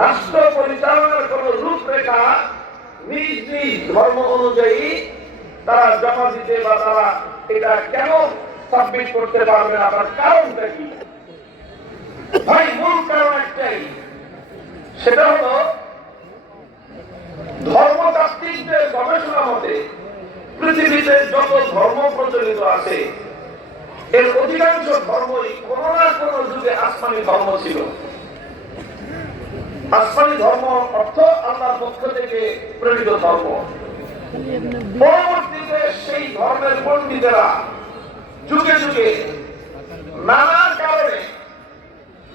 রাষ্ট্র পরিচালনার কোন রূপরেখা নিজ নিজ ধর্ম অনুযায়ী তারা জমা দিতে বা তারা এটা কেন সাবমিট করতে পারবে না, তার কারণটা কি? ভাই মূল কারণ একটাই, সেটা হলো ধর্মতাত্ত্বিকদের গবেষণা মতে পৃথিবীতে যত ধর্ম প্রচলিত আছে এর অধিকাংশ ধর্মই কোন না কোন যুগে আসমানি ধর্ম ছিল। আসমানি ধর্ম অর্থ আল্লাহর পক্ষ থেকে প্রেরিত ধর্ম। পরবর্তীতে সেই ধর্মের পণ্ডিতেরা যুগে যুগে নানা কারণে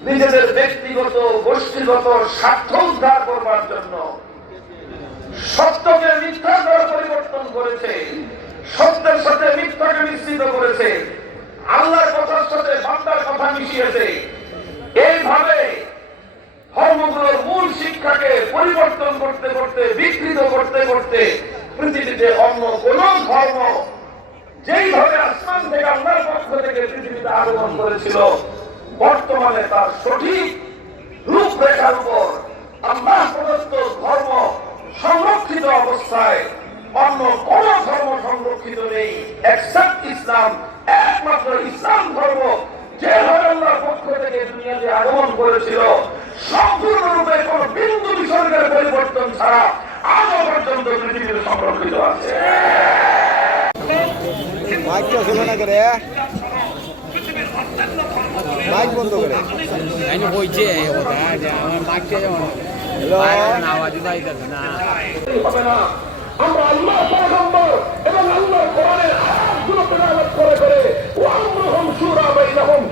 নিজেদের ব্যক্তিগত গোষ্ঠীগত স্বার্থ উদ্ধার করবার জন্য সত্যকে মিথ্যার দ্বারা পরিবর্তন করেছে, সত্যের সাথে মিথ্যাকে মিশ্রিত করেছে, আল্লাহর কথার সাথে বান্দার কথা মিশিয়েছে। এইভাবে ধর্মগুলোর মূল শিক্ষাকে পরিবর্তন করতে করতে, বিকৃত করতে করতে পৃথিবীতে অন্য কোন ধর্ম যেইভাবে আসমান থেকে আল্লাহর পক্ষ থেকে পৃথিবীতে আগমন করেছিল, বর্তমানে তার সঠিক রূপরেখার উপর আল্লাহ প্রদত্ত ধর্ম সংরক্ষিত অবস্থায় অন্য কোন ধর্ম সংরক্ষিত নেই এক্সেপ্ট ইসলাম। একমাত্র ইসলাম ধর্ম যেভাবে আল্লাহর পক্ষ থেকে দুনিয়াতে আগমন করেছিল সম্পূর্ণরূপে কোন বিন্দু বিসর্গের পরিবর্তন ছাড়া আজও পর্যন্ত পৃথিবীতে সংরক্ষিত আছে। বন্ধ করে আমরা আল্লাহ পয়গম্বর এবং আল্লাহর কোরআনের আয়াতগুলো তেলাওয়াত করে করে ওয়া আমরুহুম শুরা বাইনাহুম